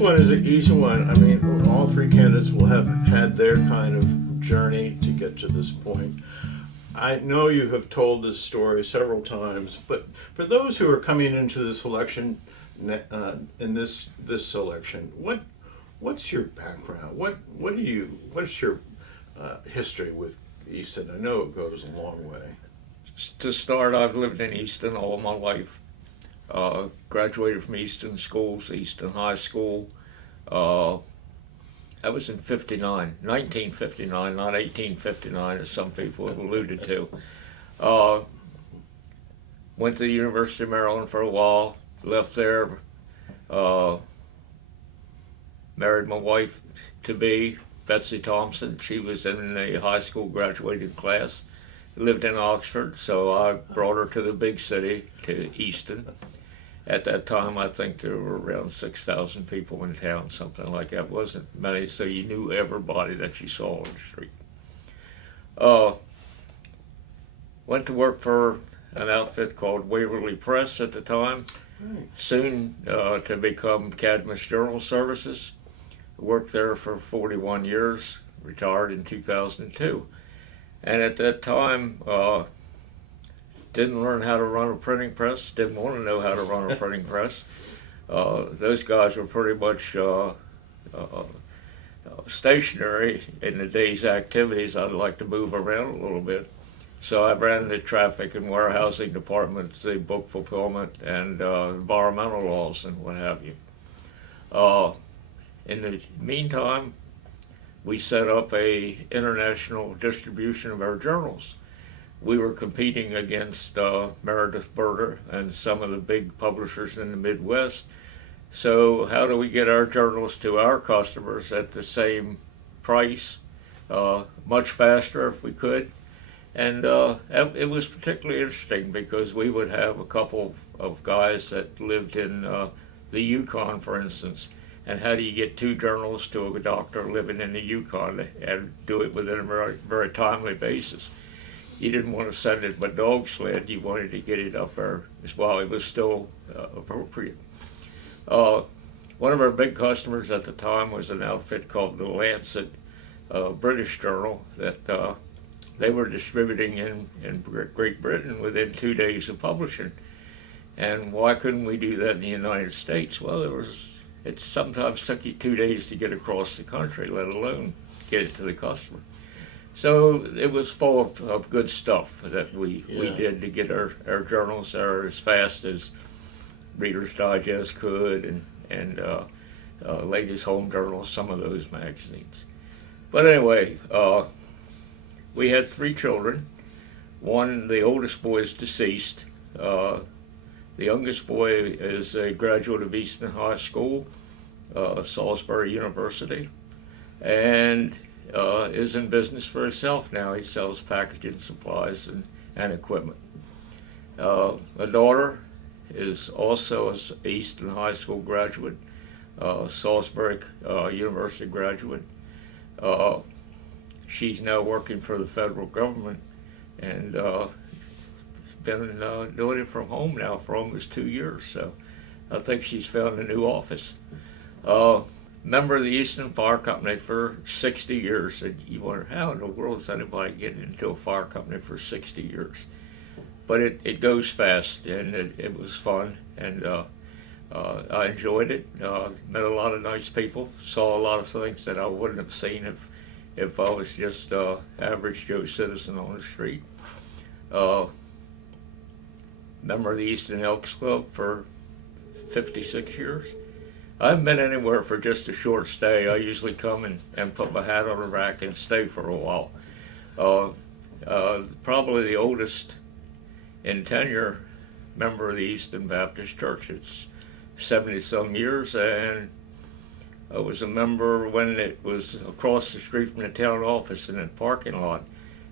one is an easy one. I mean, all three candidates will have had their kind of journey to get to this point. I know you have told this story several times, but for those who are coming into this election, in this election, what's your background? What's your history with Easton? I know it goes a long way. To start, I've lived in Easton all my life. Graduated from Easton schools, Easton High School. That was in 1959, not 1859, as some people have alluded to. Went to the University of Maryland for a while, left there, married my wife-to-be, Betsy Thompson. She was in the high school graduating class, lived in Oxford, so I brought her to the big city, to Easton. At that time, I think there were around 6,000 people in town, something like that. Wasn't many, so you knew everybody that you saw on the street. Went to work for an outfit called Waverly Press at the time, soon to become Cadmus Journal Services. Worked there for 41 years, retired in 2002. And at that time, didn't learn how to run a printing press, didn't want to know how to run a printing press. Those guys were pretty much stationary in the day's activities. I'd like to move around a little bit. So I ran the traffic and warehousing departments, the book fulfillment, and environmental laws and what have you. In the meantime, we set up a international distribution of our journals. We were competing against Meredith Berger and some of the big publishers in the Midwest. So how do we get our journals to our customers at the same price, much faster if we could? And it was particularly interesting because we would have a couple of guys that lived in the Yukon, for instance. And how do you get two journals to a doctor living in the Yukon and do it within a very, very timely basis? You didn't want to send it by dog sled. You wanted to get it up there as well. It was still appropriate. One of our big customers at the time was an outfit called the Lancet, British journal that they were distributing in Great Britain within 2 days of publishing. And why couldn't we do that in the United States? Well, it sometimes took you 2 days to get across the country, let alone get it to the customer. So it was full of good stuff that we did to get our journals there as fast as Reader's Digest could, and Ladies' Home Journal, some of those magazines. But anyway, we had 3 children. One, the oldest boy, is deceased. The youngest boy is a graduate of Easton High School, Salisbury University, and is in business for himself now. He sells packaging supplies and equipment. A daughter is also an Easton High School graduate, Salisbury University graduate. She's now working for the federal government and been doing it from home now for almost 2 years. So I think she's found a new office. Member of the Easton Fire Company for 60 years, and you wonder how in the world is anybody getting into a fire company for 60 years? But it goes fast, and it was fun, and I enjoyed it. Met a lot of nice people, saw a lot of things that I wouldn't have seen if I was just average Joe citizen on the street. Member of the Easton Elks Club for 56 years. I haven't been anywhere for just a short stay. I usually come and put my hat on the rack and stay for a while. Probably the oldest in tenure member of the Easton Baptist Church. It's 70-some years, and I was a member when it was across the street from the town office in the parking lot,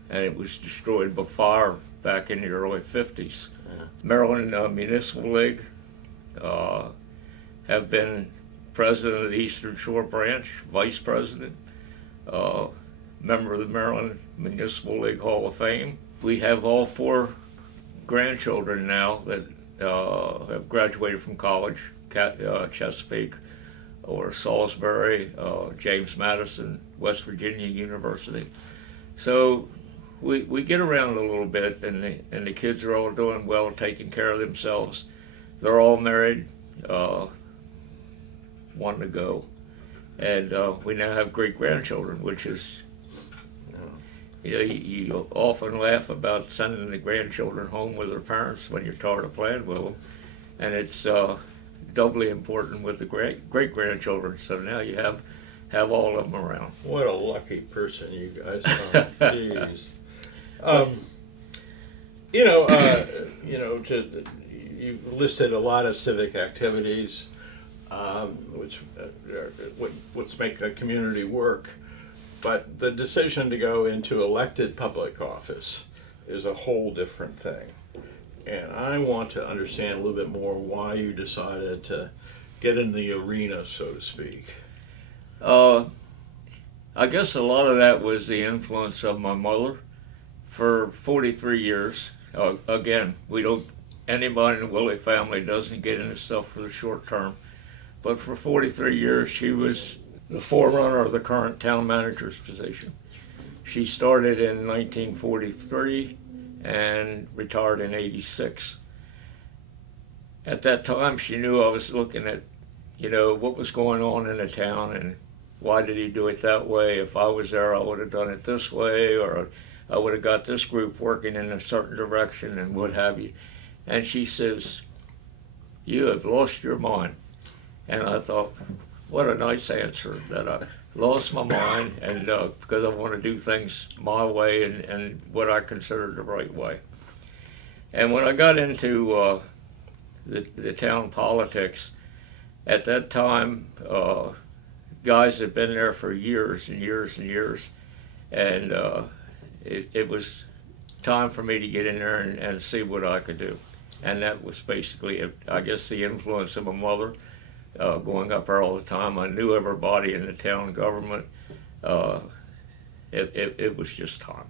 and it was destroyed by fire back in the early 50s. Maryland Municipal League, have been president of the Eastern Shore Branch, vice president, member of the Maryland Municipal League Hall of Fame. We have all 4 grandchildren now that have graduated from college, Chesapeake, or Salisbury, James Madison, West Virginia University. So we get around a little bit, and the kids are all doing well, taking care of themselves. They're all married, one to go, and we now have great-grandchildren, which is, you often laugh about sending the grandchildren home with their parents when you're tired of playing with them, and it's doubly important with the great-grandchildren. So now you have all of them around. What a lucky person you guys are. Jeez. You listed a lot of civic activities, which make a community work. But the decision to go into elected public office is a whole different thing. And I want to understand a little bit more why you decided to get in the arena, so to speak. I guess a lot of that was the influence of my mother. For 43 years, again, anybody in the Willey family doesn't get into stuff for the short term. But for 43 years, she was the forerunner of the current town manager's position. She started in 1943 and retired in 86. At that time, she knew I was looking at, what was going on in the town and why did he do it that way. If I was there, I would have done it this way, or I would have got this group working in a certain direction and what have you. And she says, "You have lost your mind." And I thought, what a nice answer, that I lost my mind, and because I want to do things my way and what I consider the right way. And when I got into the town politics, at that time, guys had been there for years and years and years, and it was time for me to get in there and see what I could do. And that was basically, I guess, the influence of my mother. Going up there all the time, I knew everybody in the town government. It was just time.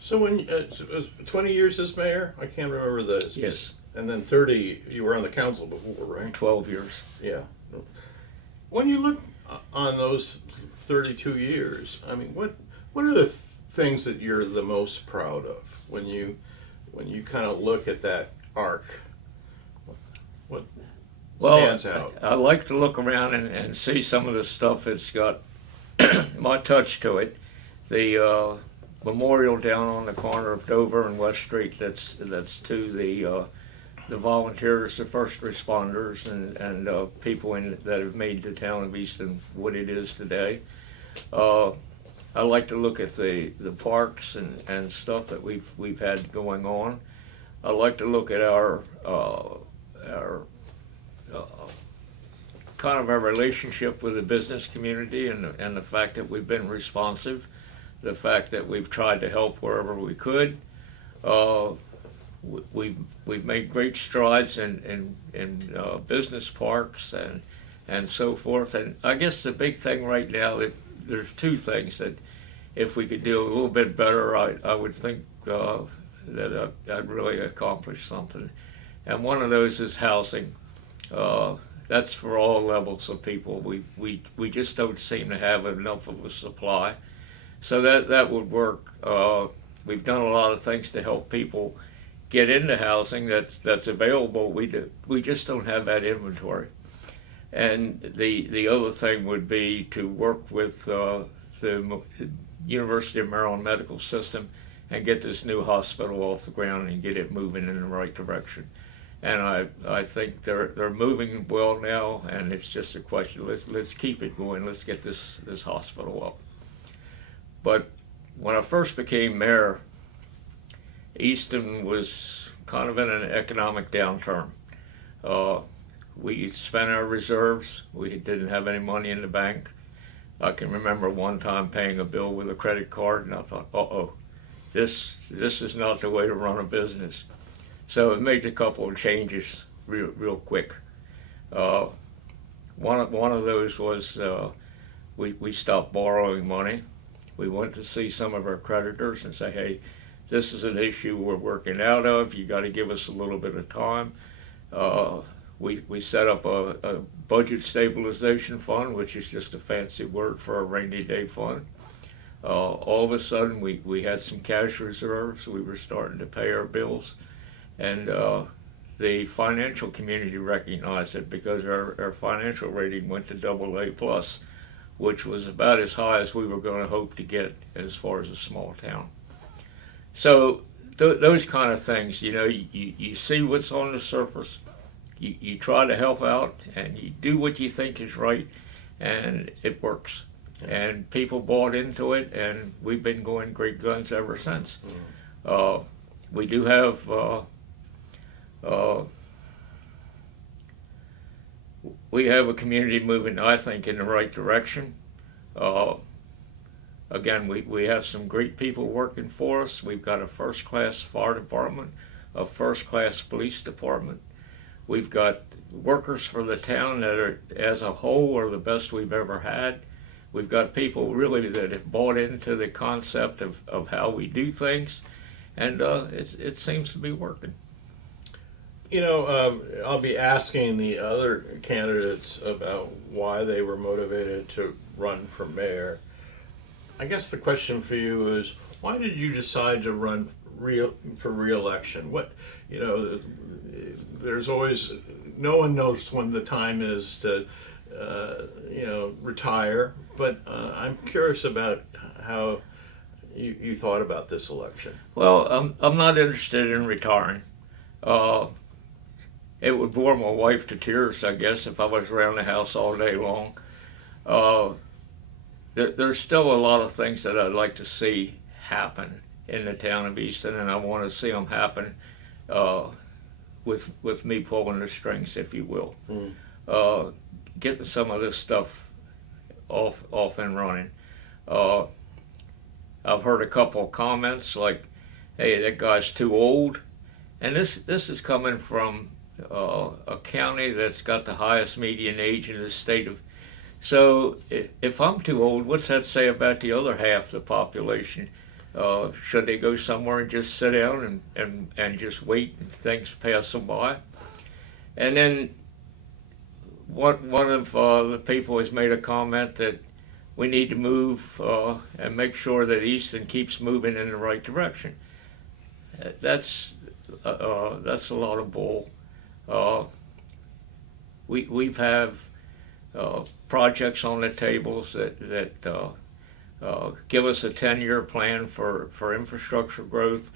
So when it was 20 years as mayor, I can't remember this. Yes. And then 30, you were on the council before, right? 12 years. Yeah. When you look on those 32 years, I mean, what are the things that you're the most proud of when you kind of look at that arc? What stands out? I like to look around and see some of the stuff that's got my touch to it. The memorial down on the corner of Dover and West Street, that's to the volunteers, the first responders, and people that have made the town of Easton what it is today. I like to look at the parks and stuff that we've had going on. I like to look at our kind of our relationship with the business community and the fact that we've been responsive, the fact that we've tried to help wherever we could. We've made great strides in business parks and so forth. And I guess the big thing right now, there's two things that if we could do a little bit better, I would think that I'd really accomplish something. And one of those is housing. That's for all levels of people. We just don't seem to have enough of a supply. So that would work. We've done a lot of things to help people get into housing that's available. We just don't have that inventory. And the other thing would be to work with the University of Maryland medical system and get this new hospital off the ground and get it moving in the right direction. And I think they're moving well now, and it's just a question. Let's keep it going. Let's get this hospital up. But when I first became mayor, Easton was kind of in an economic downturn. We spent our reserves. We didn't have any money in the bank. I can remember one time paying a bill with a credit card, and I thought, uh-oh, this is not the way to run a business. So it made a couple of changes real quick. One of those was we stopped borrowing money. We went to see some of our creditors and say, hey, this is an issue we're working out of. You got to give us a little bit of time. We set up a budget stabilization fund, which is just a fancy word for a rainy day fund. All of a sudden, we had some cash reserves. We were starting to pay our bills, and the financial community recognized it because our financial rating went to AA+, which was about as high as we were going to hope to get as far as a small town. So those kind of things, you see what's on the surface, you try to help out, and you do what you think is right, and it works. And people bought into it, and we've been going great guns ever since. We do have we have a community moving, I think, in the right direction. Again, we have some great people working for us. We've got a first-class fire department, a first-class police department. We've got workers for the town that are, as a whole, are the best we've ever had. We've got people really that have bought into the concept of how we do things, and it seems to be working. I'll be asking the other candidates about why they were motivated to run for mayor. I guess the question for you is, why did you decide to run for re-election? There's always, no one knows when the time is to, retire, but I'm curious about how you thought about this election. Well, I'm not interested in retiring. It would bore my wife to tears, I guess, if I was around the house all day long. There's still a lot of things that I'd like to see happen in the town of Easton, and I want to see them happen with me pulling the strings, if you will. Getting some of this stuff off and running. I've heard a couple of comments like, "Hey, that guy's too old," and this is coming from a county that's got the highest median age in the state of. So if I'm too old, what's that say about the other half of the population? Should they go somewhere and just sit down and just wait and things pass them by? And then one of the people has made a comment that we need to move and make sure that Easton keeps moving in the right direction. That's a lot of bull. We've have projects on the tables that give us a 10-year plan for infrastructure growth.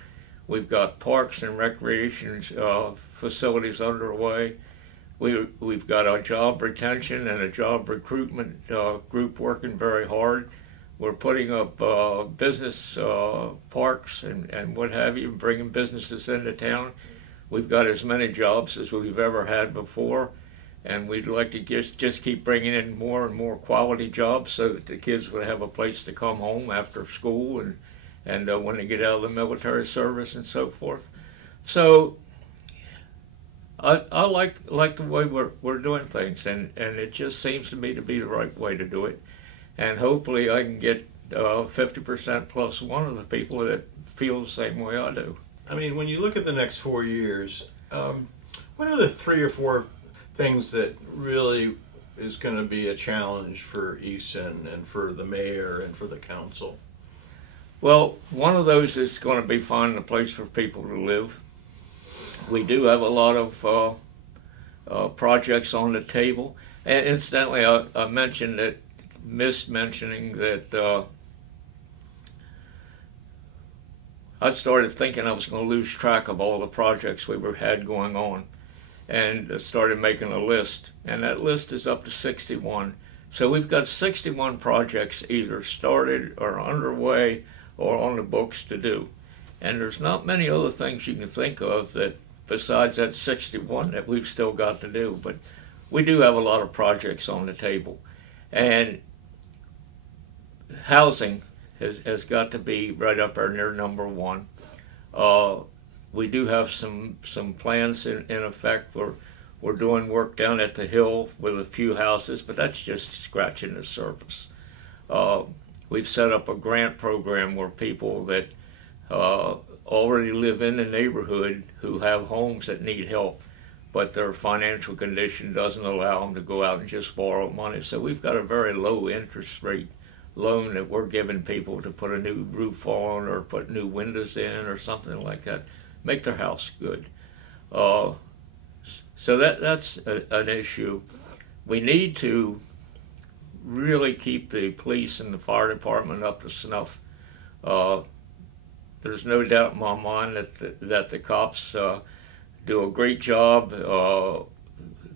We've got parks and recreation facilities underway. We've got a job retention and a job recruitment group working very hard. We're putting up business parks and what have you, bringing businesses into town. We've got as many jobs as we've ever had before, and we'd like to just keep bringing in more and more quality jobs so that the kids would have a place to come home after school and when they get out of the military service and so forth. So I like the way we're doing things, and it just seems to me to be the right way to do it. And hopefully I can get 50% plus one of the people that feel the same way I do. I mean, when you look at the next 4 years, what are the 3 or 4 things that really is going to be a challenge for Easton and for the mayor and for the council? Well, one of those is going to be finding a place for people to live. We do have a lot of projects on the table. And incidentally, I mentioned that, missed mentioning that I started thinking I was going to lose track of all the projects we had going on, and started making a list, and that list is up to 61. So we've got 61 projects either started or underway or on the books to do. And there's not many other things you can think of that besides that 61 that we've still got to do, but we do have a lot of projects on the table. And housing has got to be right up there near number one. We do have some plans in effect. We're doing work down at the hill with a few houses, but that's just scratching the surface. We've set up a grant program where people that already live in the neighborhood who have homes that need help, but their financial condition doesn't allow them to go out and just borrow money. So we've got a very low interest rate loan that we're giving people to put a new roof on or put new windows in or something like that, make their house good. So that's an issue. We need to really keep the police and the fire department up to snuff. There's no doubt in my mind that the cops do a great job.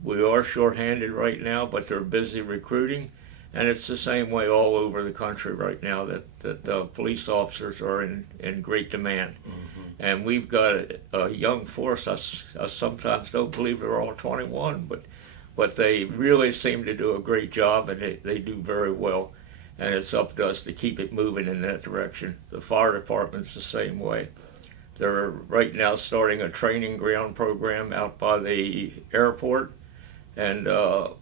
We are shorthanded right now, but they're busy recruiting, and it's the same way all over the country right now that the police officers are in great demand. Mm-hmm. And we've got a young force. I sometimes don't believe they're all 21, but they really seem to do a great job, and they do very well. And it's up to us to keep it moving in that direction. The fire department's the same way. They're right now starting a training ground program out by the airport, and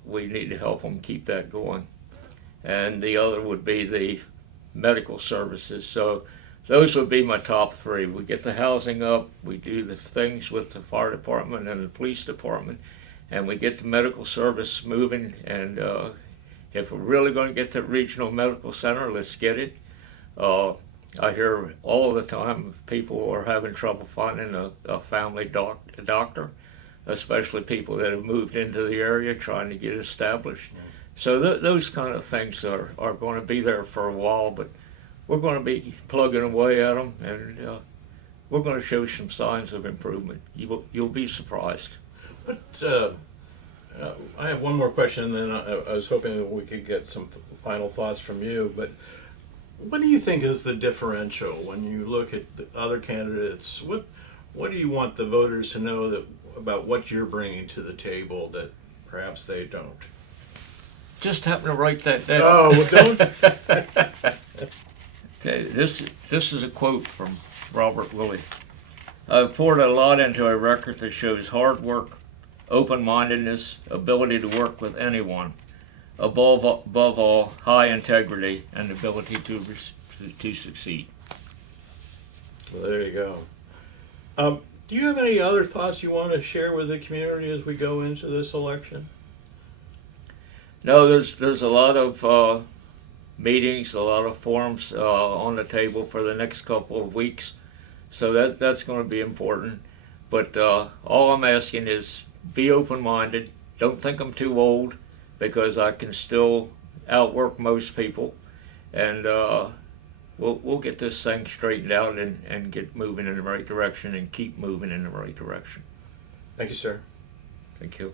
we need to help them keep that going. And the other would be the medical services. So those would be my top three. We get the housing up, we do the things with the fire department and the police department, and we get the medical service moving. And if we're really going to get the regional medical center, let's get it. I hear all the time people are having trouble finding a family doctor, especially people that have moved into the area trying to get established. So those kind of things are going to be there for a while, but we're going to be plugging away at them, and we're going to show some signs of improvement. You'll be surprised. But I have one more question, and then I was hoping that we could get some final thoughts from you. But what do you think is the differential when you look at the other candidates? What do you want the voters to know about what you're bringing to the table that perhaps they don't? Just happen to write that down. Oh, well, don't. Okay, this is a quote from Robert Willey. I've poured a lot into a record that shows hard work, open-mindedness, ability to work with anyone, above all, high integrity and ability to succeed. Well, there you go. Do you have any other thoughts you want to share with the community as we go into this election? No, there's a lot of meetings, a lot of forums on the table for the next couple of weeks, so that's going to be important. But all I'm asking is be open-minded. Don't think I'm too old, because I can still outwork most people, and we'll get this thing straightened out and get moving in the right direction and keep moving in the right direction. Thank you, sir. Thank you.